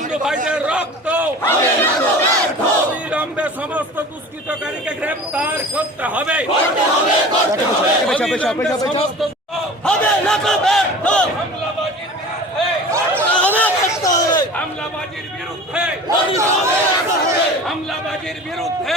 বঙ্গবন্ধু ভাইদের রক্ত। অবিলম্বে সমস্ত দুষ্কৃতকারীকে গ্রেপ্তার করতে হবে। হামলাবাজির বিরুদ্ধে। হামলাবাজির বিরুদ্ধে।